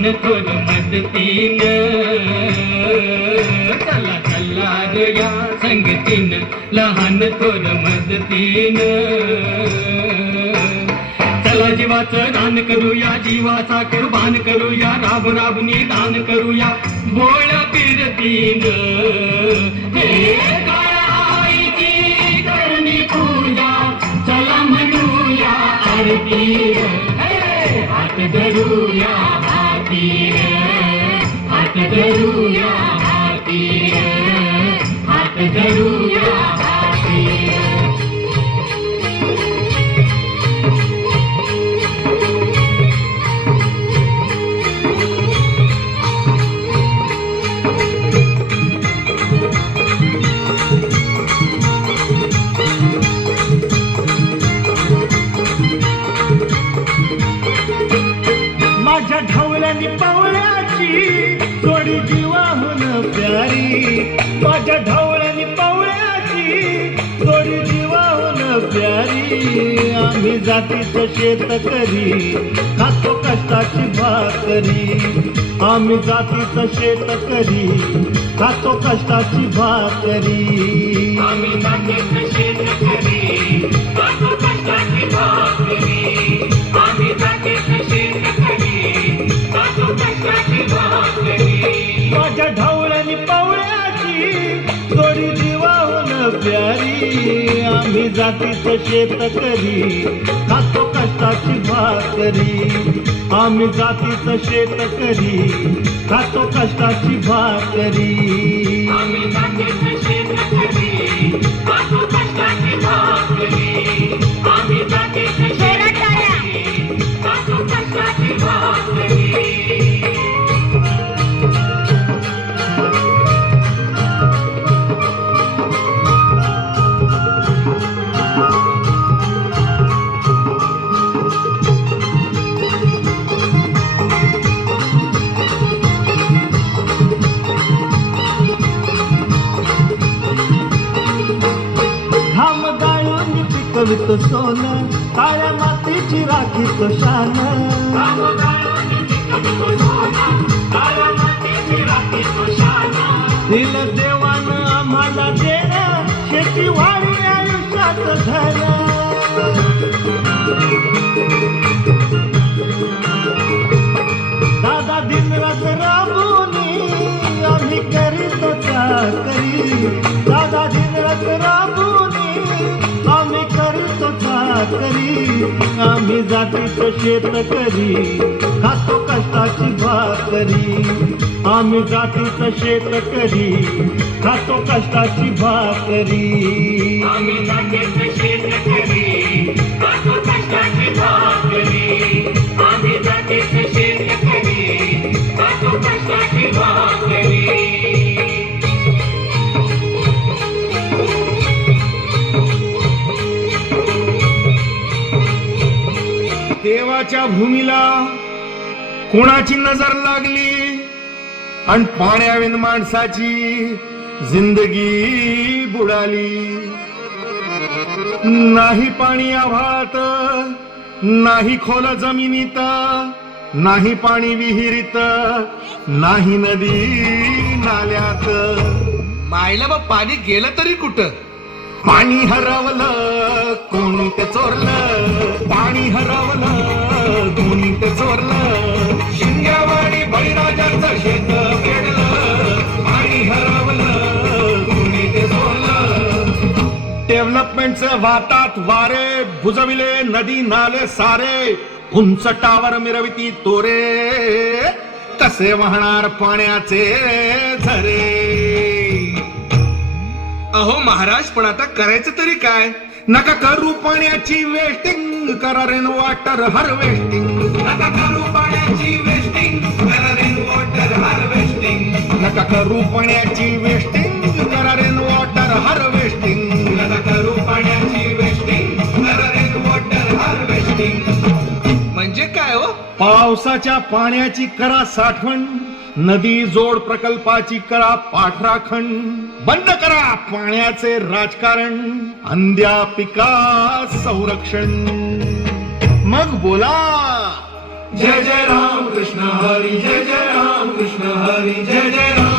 लहान थोर मदतीन, चला चला ग या संगतीन, लहान थोर मदतीन. चला जीवाचं दान करूया, जीवाचा कुर्बान करूया, राब राबनी दान करूया भोळ्या फिरतीन. हे काळाईची करणी पूजा, चला म्हणूया आरती. हात धरूया हाती, हात धरूया हाती, हात धरूया हाती. माझ्या ढवळ्यानी पावळ्याची जोडी जीवाहून प्यारी, माझ्या ढवळ्यानी पावळ्याची जोडी जीवाहून प्यारी. आम्ही जातीचं शेतकरी खातो कष्टाची भाकरी, आम्ही जातीचं शेतकरी खातो कष्टाची भाकरी. आम्ही जातीचं शेतकरी खातो कष्टाची भाकरी, आम्ही जातीचं शेतकरी खातो कष्टाची भाकरी. माझ्या ढवळ्यानी पावळ्याची जोडी जीवाहून प्यारी, आम्ही जातीचं शेतकरी खातो कष्टाची भाकरी, आम्ही जातीचं शेतकरी खातो कष्टाची भाकरी. आम्ही जातीचं शेतकरी खातो कष्टाची भाकरी, आम्ही जातीचं शेतकरी खातो कष्टाची भाकरी. कवित सोनं काळ्या मातीची राखीत शान, दिलं देवानं आम्हाला देणं शेती वाढी आयुष्यात धन. दादा दिनरात राबूनी आम्ही करीतो चाकरी, दादा दिनरात राबूनी आम्ही करीतो चाकरी. आम्ही जातीचं शेतकरी खातो कष्टाची भाकरी, आम्ही जातीचं शेतकरी खातो कष्टाची भाकरी. आम्ही जातीचं शेतकरी खातो कष्टाची भाकरी, आम्ही जातीचं शेतकरी खातो कष्टाची भाकरी. देवाच्या भूमीला कोणाची नजर लागली आणि पाण्याविन माणसाची जिंदगी बुडाली. नाही पाणी आभाळात, नाही खोल जमिनीत, नाही पाणी विहिरीत, नाही नदी नाल्यात. मायला बा पाणी गेलं तरी कुठं? पाणी हरवलं कोणी ते चोरलं, पाणी हरवलं कोणी ते चोरलं. शिंग्यावाडी बळीराजाचं शेत पेडलं, पाणी हरवलं कोणी ते चोरलं. डेव्हलपमेंटचे वातात वारे बुजविले नदी नाले सारे, उंच टावर मिरविती तोरे, कसे वाहणार पाण्याचे झरे. अहो महाराज, पण आता करायचं तरी काय? नका करू पाण्याची वेस्टिंग, करा रेन वॉटर हार्वेस्टिंग. नका करू पाण्याची वेस्टिंग, करा रेन वॉटर हार्वेस्टिंग. नका करू पाण्याची वेस्टिंग, करा रेन वॉटर हार्वेस्टिंग. नका करू पाण्याची वेस्टिंग, करा रेन वॉटर हार्वेस्टिंग. म्हणजे काय हो? पावसाच्या पाण्याची करा साठवण, नदी जोड प्रकल्पाची करा पाठराखण. बंद करा पाण्याचे राजकारण, अंध्या पिका संरक्षण. मग बोला जय जय राम कृष्ण हरी, जय जय राम कृष्ण हरी, जय जय राम